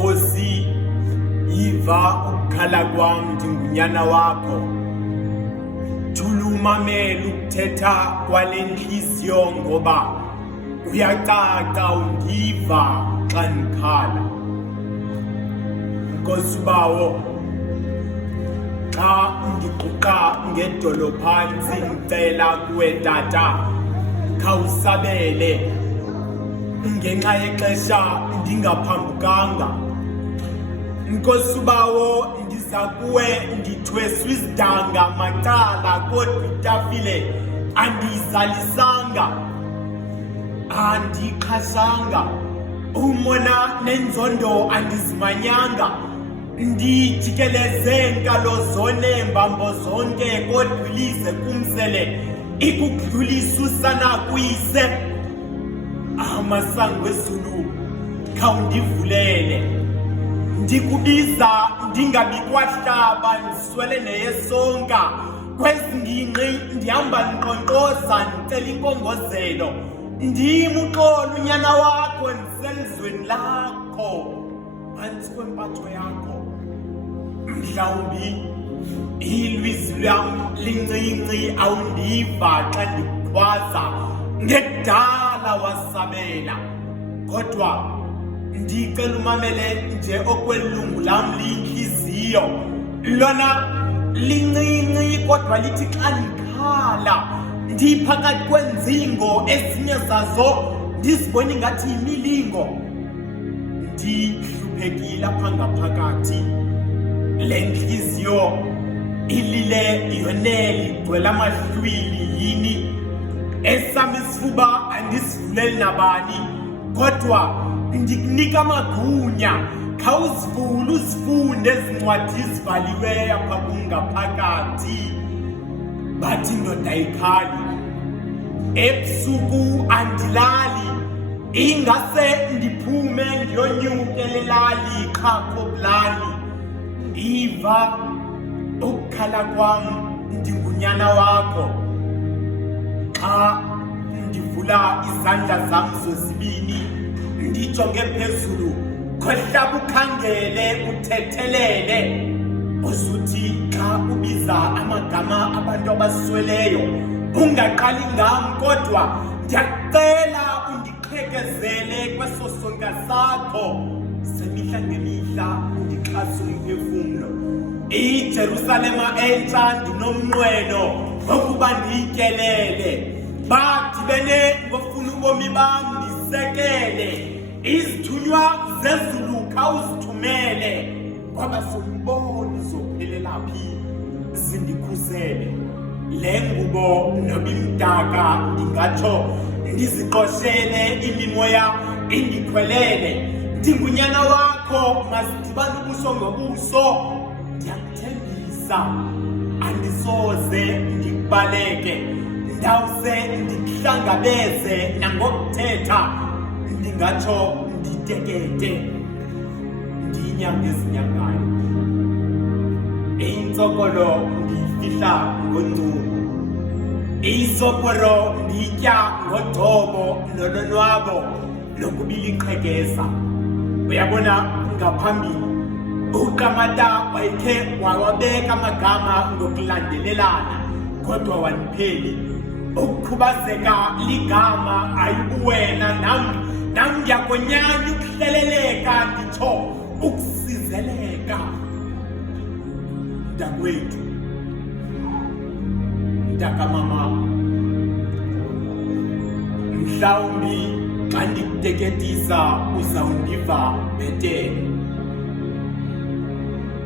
Nkosi, yiva ukukhala kwami, ndingunyana wakho. Thula umamele ukuthetha kwale nhliziyo ngoba uyacaca undiva xa ndikhala. Nkosi Bawo, xa ndigquqa ngedolo phantsi ngicela kuwe tata, khawusabele ngenxa yexesha ndingaphambukanga. Nkosi Bawo, ndiza kuwe ndithweswe izidanga macala, kodwa itafile andiyizalisanga, andiyixhasanga, umona nenzondo andizimanyanga. Ndijikeleze nkalo zone mbambo zonke, kodwa ilize kumsele ikukudlulisa usana kuyise. Amasango ezulu khawundivulele, ndikubiza ndingabikwa hlaba, ndiswele neyesonka. Kwezi ngingqi ndihamba ndiqonkqoza ndicela inkongozelo. Ndim uxolo unyana wakho, ndiselizweni lakho phantsi kwempatho yakho. Mhlawumbi ilizwi lam lincinci awundiva xa ndikukhwaza, ngekudala wasabela, kodwa ndicela umamele nje okwelungu lam liyintliziyo. Lona lincinci kodwa lithi xa ndikhala ndiphakathi kwenzingo, ezinye zazo ndizibona ingathi yimilingo. Ndihluphekile apha ngaphakathi, le ntliziyo ilile yonele, igcwele amahlwili yini. Esam isifuba andisivuleli nabani, kodwa ndikunika amagunya, khawuzivule uzifunde ezincwadi zivaliweyo apha kum ngaphakathi. Bathi indoda ayikhali, ebusuku andilali, ingase ndiphume ndiyonyuke lelali qha koblani. Iva ukukhala kwam, ndingunyana wakho. Xa ndivula izandla zam zozibini ndijonge phezulu, khohlaba ukhangele uthethelele. Uzuthi xa ubiza amagama abantu abasweleyo ungaqali ngam, kodwa ndiyakucela undiqhekezele kweso sonka sakho semihla ngemihla, undixhase umphefumlo. iJerusalema entsha ndinomnqweno wokuba ndiyityelele. Badibene ngofuna ubomi bam ndisekele, izithunywa zezulu khawuzithumele. Kwabasomboni zophelela phi zindikhusele. Le ngubo noba imdaka ndingatsho ndiziqoshele, imimoya indikhwelele. Ndingunyana wakho, masidibane ubuso ngobuso. Ndiyakuthembisa andisoze ndikubaleke, ndawuse ndikuhlangabeze nangokuthetha. Ndingatsho nditekete, ndiyinyanga ezinyangayo. Intsokolo ndiyifihla ngoncumo, isoporo ndiyitya ngogcobo nolonwabo lokubila iqhekeza. Uyabona, ngaphambili uQamata wayekhe wawabeka amagama ngokulandelelana, kodwa wanipheli. Ukukhubazeka ligama, ayibuwena. Nam ndiyakonyanya ukuhleleleka, nditsho ukusizeleka. Mntakwethu, mntakamama, mhlawumbi xa ndikuteketisa uzawundiva bhetele.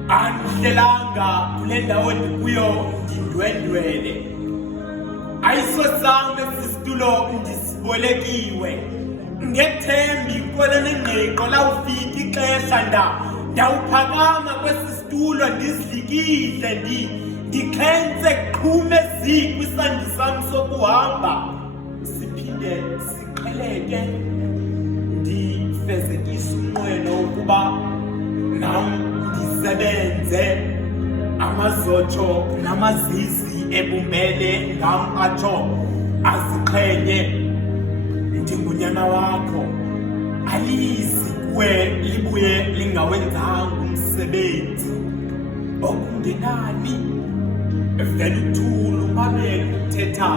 Andihlelanga kule ndawo ndikuyo ndindwendwele, ayisosam esi situlo ndisibolekiwe. Ngethembi kole nengqiqo lawufika ixesha ndawuphakama kwesi situlo ndizidlikile, ndixhentse kuqhume kwisandi sam sokuhamba. Siphinde siqheleke, ndifezekise umnqweno ukuba nam ndisebenze. Amazotsho namazizi ebumbele ngam atsho aziqhenye. Ndingunyana wakho, alizi kuwe libuye lingawenzanga umsebenzi okungenani vele uthula umamele uthetha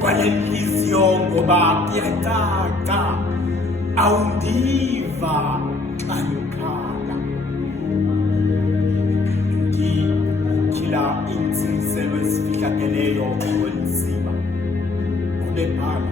kwale nhliziyo ngoba kuyacaca awundiva xa ngikhala ngikhila intsingiselo ezifihlakeleyo kwenziba kubebhala